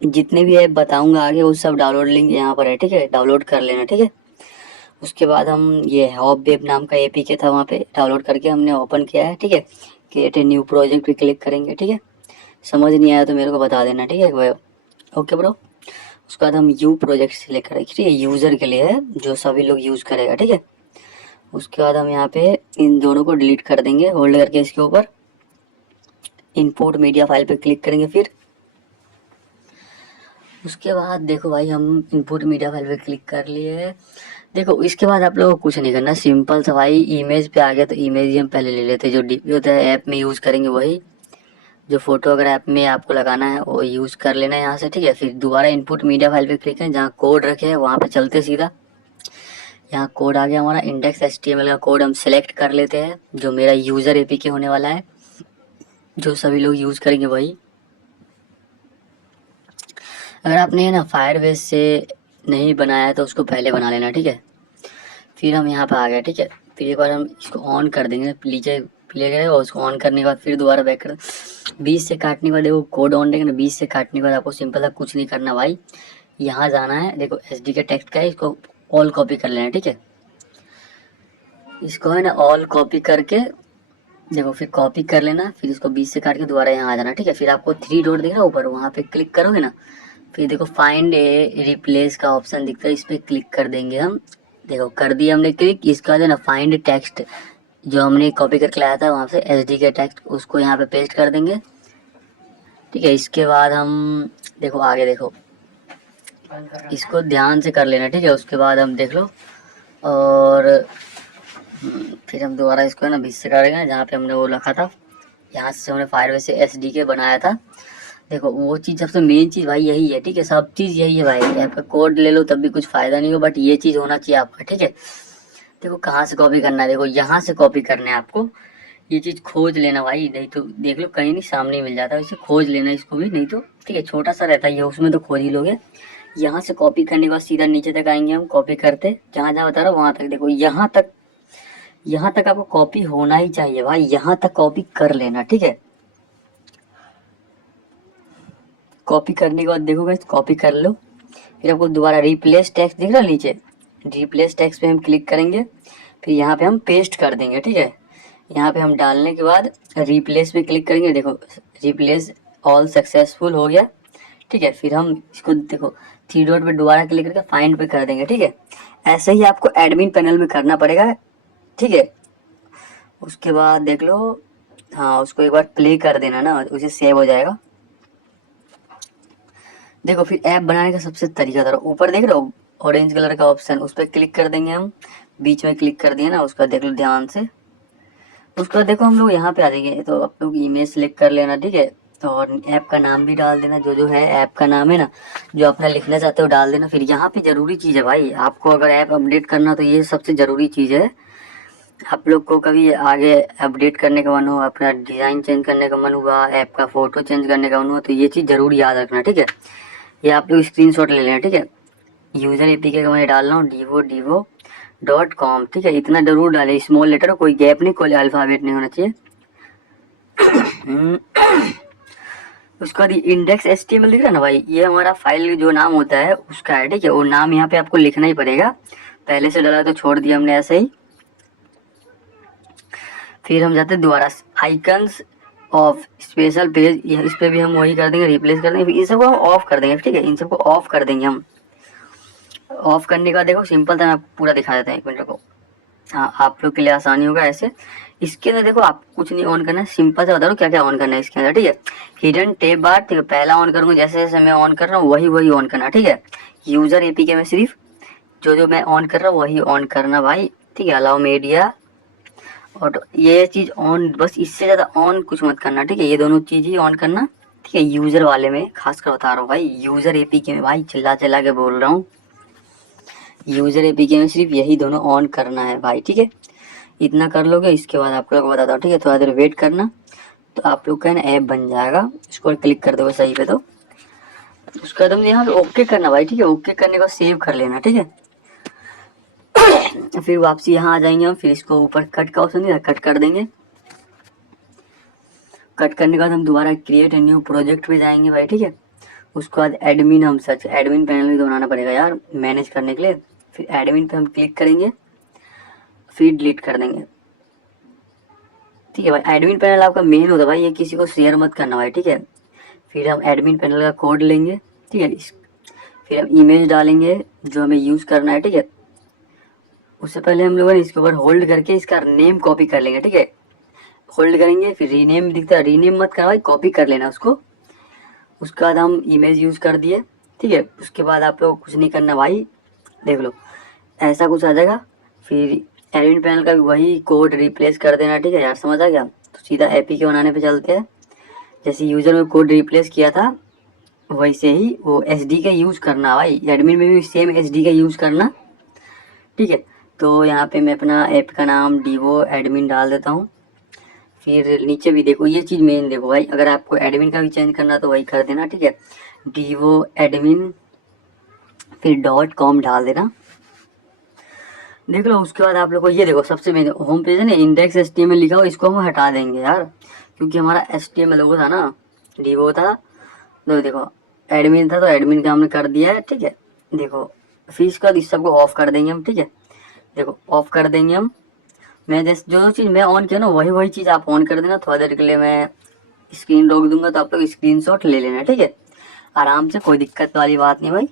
जितने भी ऐप बताऊंगा आगे वो सब डाउनलोड लिंक यहाँ पर है, ठीक है, डाउनलोड कर लेना, ठीक है। उसके बाद हम ये हॉप वेब नाम का एपीके था, वहाँ पे डाउनलोड करके हमने ओपन किया है, ठीक है। क्रिएट ए न्यू प्रोजेक्ट पे क्लिक करेंगे, ठीक है। समझ नहीं आया तो मेरे को बता देना, ठीक है भाई। Okay bro. उसके बाद हम यू प्रोजेक्ट सिलेक्ट करेंगे, ठीक है, यूज़र के लिए है जो सभी लोग यूज़ करेगा, ठीक है। उसके बाद हम यहाँ पे इन दोनों को डिलीट कर देंगे, होल्ड करके इसके ऊपर इंपोर्ट मीडिया फाइल पे क्लिक करेंगे। फिर उसके बाद देखो भाई हम इंपोर्ट मीडिया फाइल पे क्लिक कर लिए। देखो इसके बाद आप लोगों को कुछ नहीं करना, सिंपल सा भाई इमेज पे आ गया तो इमेज ही हम पहले ले लेते हैं, जो डीपी होता है ऐप में यूज़ करेंगे वही। जो फोटो अगर ऐप में आपको लगाना है वो यूज़ कर लेना है यहाँ से, ठीक है। फिर दोबारा इनपुट मीडिया फाइल पे क्लिक करें, जहाँ कोड रखे हैं वहाँ पे चलते सीधा। यहाँ कोड आ गया हमारा, इंडेक्स एचटीएमएल का कोड हम सिलेक्ट कर लेते हैं, जो मेरा यूज़र एपीके होने वाला है, जो सभी लोग यूज़ करेंगे वही। अगर आपने ना फायरबेस से नहीं बनाया है तो उसको पहले बना लेना, ठीक है। फिर हम यहाँ पे आ गए, ठीक है। फिर एक बार हम इसको ऑन कर देंगे, नीचे प्ले करेगा, उसको ऑन करने के बाद फिर दोबारा बैक कर 20 से काटने के बाद देखो कोड ऑन रहेगा ना, 20 से काटने के बाद आपको सिंपल सा कुछ नहीं करना भाई। यहाँ जाना है, देखो एसडी के टेक्स्ट का है, इसको ऑल कॉपी कर लेना, ठीक है। इसको है ना ऑल कॉपी करके देखो, फिर कॉपी कर लेना, फिर इसको 20 से काट के दोबारा यहाँ आ जाना, ठीक है। फिर आपको थ्री डॉट दिख रहा है ऊपर, वहाँ पे क्लिक करोगे ना, फिर देखो फाइंड ए रिप्लेस का ऑप्शन दिखता है, इस पर क्लिक कर देंगे हम। देखो कर दिया हमने क्लिक। इसका जो है ना फाइंड टेक्स्ट जो हमने कॉपी करके लाया था वहाँ से एसडी के टेक्स्ट, उसको यहाँ पे पेस्ट कर देंगे, ठीक है। इसके बाद हम देखो आगे देखो, इसको ध्यान से कर लेना, ठीक है। उसके बाद हम देख लो, और फिर हम दोबारा इसको है ना 20 से करेंगे जहाँ पे हमने वो रखा था, यहाँ से हमने फायरबेस से एस डी के बनाया था। देखो वो चीज़ सबसे मेन चीज़ भाई यही है, ठीक है, सब चीज़ यही है भाई। आपका कोड ले लो तब भी कुछ फ़ायदा नहीं हो, बट ये चीज़ होना चाहिए आपका, ठीक है। देखो कहाँ से कॉपी करना है, देखो यहाँ से कॉपी करना है आपको। ये चीज़ खोज लेना भाई, नहीं तो देख लो कहीं नहीं सामने मिल जाता है, वैसे खोज लेना इसको भी, नहीं तो ठीक है छोटा सा रहता है ये, उसमें तो खोज ही लोगे। यहाँ से कॉपी करने के बाद सीधा नीचे तक आएंगे हम, कॉपी करते जहाँ जहाँ बता रहा हूँ वहाँ तक। देखो यहाँ तक, यहाँ तक आपको कॉपी होना ही चाहिए भाई, यहाँ तक कॉपी कर लेना, ठीक है। कॉपी करने के बाद देखो गाइस कॉपी कर लो। फिर आपको दोबारा रिप्लेस टेक्स्ट दिख रहा है नीचे, रिप्लेस टेक्स्ट पे हम क्लिक करेंगे, फिर यहाँ पे हम पेस्ट कर देंगे, ठीक है। यहाँ पे हम डालने के बाद रिप्लेस पे क्लिक करेंगे, देखो रिप्लेस ऑल सक्सेसफुल हो गया, ठीक है। फिर हम इसको देखो थ्री डॉट पे दोबारा क्लिक करके फाइंड पे कर देंगे, ठीक है। ऐसे ही आपको एडमिन पैनल में करना पड़ेगा, ठीक है। उसके बाद देख लो, हाँ उसको एक बार प्ले कर देना ना, उसे सेव हो जाएगा। देखो फिर ऐप बनाने का सबसे तरीका था, ऊपर देख रहे हो ऑरेंज कलर का ऑप्शन, उस पर क्लिक कर देंगे हम, बीच में क्लिक कर दिए ना, उसका देख लो ध्यान से। उसका देखो हम लोग यहाँ पे आ जाएंगे, तो आप लोग इमेज सेलेक्ट कर लेना, ठीक है। तो और ऐप का नाम भी डाल देना, जो जो है ऐप का नाम है ना, जो अपना लिखना चाहते हो डाल देना। फिर यहाँ पे जरूरी चीज़ है भाई, आपको अगर ऐप अपडेट करना तो ये सबसे ज़रूरी चीज़ है। आप लोग को कभी आगे अपडेट करने का मन हो, अपना डिज़ाइन चेंज करने का मन हुआ, ऐप का फ़ोटो चेंज करने का मन हुआ, तो ये चीज़ ज़रूर याद रखना, ठीक है। ये आप लोग स्क्रीनशॉट ले लेना, ठीक है। यूज़र एपीके का मैं डाल रहा हूँ divo.com, ठीक है। इतना जरूर डाले, स्मॉल लेटर, कोई गैप नहीं, कोई अल्फ़ाबेट नहीं होना चाहिए। उसके बाद इंडेक्स एचटीएमएल दिख रहा है ना भाई, ये हमारा फाइल जो नाम होता है उसका है, ठीक है। वो नाम यहाँ पे आपको लिखना ही पड़ेगा, पहले से डाला तो छोड़ दिया हमने ऐसे ही। फिर हम जाते हैं दोबारा आइकन्स ऑफ स्पेशल पेज, इस पे भी हम वही कर देंगे, रिप्लेस कर देंगे। फिर इन सबको हम ऑफ कर देंगे, ठीक है, इन सबको ऑफ कर देंगे हम। ऑफ करने का देखो सिंपल था, मैं आपको पूरा दिखा देता हूँ, एक मिनट को। हाँ आप लोग के लिए आसानी होगा ऐसे। इसके अंदर देखो आप कुछ नहीं ऑन करना है, सिंपल से बता रहा हूँ क्या क्या ऑन करना है इसके अंदर, ठीक है। हिडन टैब बार, ठीक है, पहला ऑन करूँगा, जैसे जैसे मैं ऑन कर रहा हूँ वही वही ऑन करना, ठीक है। यूजर एपीके में सिर्फ जो जो मैं ऑन कर रहा हूँ वही ऑन करना भाई, ठीक है। अलाउ मीडिया और ये चीज़ ऑन, बस इससे ज़्यादा ऑन कुछ मत करना, ठीक है। ये दोनों चीज़ ही ऑन करना, ठीक है। यूज़र वाले में खास कर बता रहा हूँ भाई, यूज़र एपीके में भाई चिल्ला चिल्ला के बोल रहा हूँ, यूज़र एपीके में सिर्फ यही दोनों ऑन करना है भाई, ठीक है। इतना कर लोगे, इसके बाद आप लोग को बताता हूँ, ठीक है। थोड़ा देर वेट करना, तो आप लोग का ना ऐप बन जाएगा। इसको क्लिक कर दोगे सही पे, तो उसका एकदम यहाँ पे ओके करना भाई, ठीक है। ओके करने के बाद सेव कर लेना, ठीक है। फिर वापसी यहाँ आ जाएंगे हम, फिर इसको ऊपर कट का ऑप्शन है, कट कर देंगे। कट करने के बाद हम दोबारा क्रिएट ए न्यू प्रोजेक्ट पे जाएंगे भाई, ठीक है। उसके बाद एडमिन हम सर्च, एडमिन पैनल भी तो बनाना पड़ेगा यार मैनेज करने के लिए। फिर एडमिन पे हम क्लिक करेंगे, फिर डिलीट कर देंगे। ठीक है भाई, एडमिन पैनल आपका मेन होता है भाई, ये किसी को शेयर मत करना भाई, ठीक है। फिर हम एडमिन पैनल का कोड लेंगे, ठीक है। फिर हम इमेज डालेंगे जो हमें यूज़ करना है, ठीक है। उससे पहले हम लोग इसके ऊपर होल्ड करके इसका नेम कॉपी कर लेंगे, ठीक है। होल्ड करेंगे, फिर रीनेम दिखता है, रीनेम मत करना भाई, कॉपी कर लेना उसको। उसके बाद हम इमेज यूज़ कर दिए, ठीक है। उसके बाद आप लोग कुछ नहीं करना भाई, देख लो ऐसा कुछ आ जाएगा। फिर एडमिन पैनल का भी वही कोड रिप्लेस कर देना, ठीक है यार, समझ आ गया। तो सीधा एपीके बनाने पे चलते हैं। जैसे यूज़र में कोड रिप्लेस किया था वैसे ही वो एसडीके यूज़ करना भाई, एडमिन में भी सेम एसडीके यूज़ करना, ठीक है। तो यहाँ पे मैं अपना ऐप का नाम डीवो एडमिन डाल देता हूँ। फिर नीचे भी देखो ये चीज़ मेन देखो भाई, अगर आपको एडमिन का भी चेंज करना तो वही कर देना, ठीक है। डीवो एडमिन फिर .com डाल देना, देख लो। उसके बाद आप लोग को ये देखो सबसे मेन होम पेज है ना, इंडेक्स HTML लिखा हो, इसको हम हटा देंगे यार, क्योंकि हमारा HTML लोगो था ना, डीवो था। तो देखो एडमिन था तो एडमिन का हमने कर दिया है, ठीक है। देखो फिर इसके बाद इस सबको ऑफ कर देंगे हम, ठीक है। देखो ऑफ कर देंगे हम। मैं जैसे जो चीज़ मैं ऑन किया ना वही चीज़ आप ऑन कर देना। थोड़ा देर के लिए मैं स्क्रीन रोक दूंगा तो आप लोग स्क्रीनशॉट ले लेना, ठीक है, आराम से, कोई दिक्कत वाली बात नहीं भाई।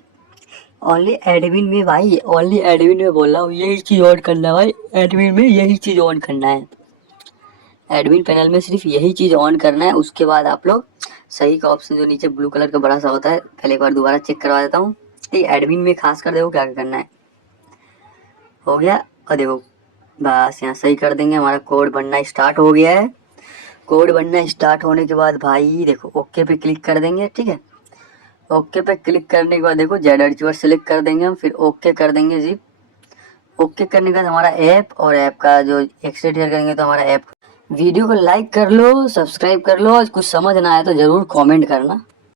ओनली एडमिन में भाई, ओनली एडमिन में बोल रहा हूँ, यही चीज़ ऑन करना है भाई, एडमिन में यही चीज़ ऑन करना है, एडमिन पैनल में सिर्फ यही चीज़ ऑन करना है। उसके बाद आप लोग सही का ऑप्शन जो नीचे ब्लू कलर का बड़ा सा होता है, पहले एक बार दोबारा चेक करवा देता हूँ, ठीक है। एडमिन में खास कर देखो क्या करना है, हो गया। और देखो बस यहाँ सही कर देंगे, हमारा कोड बनना स्टार्ट हो गया है। कोड बनना स्टार्ट होने के बाद भाई देखो ओके पे क्लिक कर देंगे, ठीक है। ओके पे क्लिक करने के बाद देखो जेड अर्चिवर सेलेक्ट कर देंगे हम, फिर ओके कर देंगे जी। ओके करने के बाद हमारा ऐप, और ऐप का जो एक्सटेंड करेंगे तो हमारा ऐप। वीडियो को लाइक कर लो, सब्सक्राइब कर लो, कुछ समझ ना आए तो ज़रूर कमेंट करना।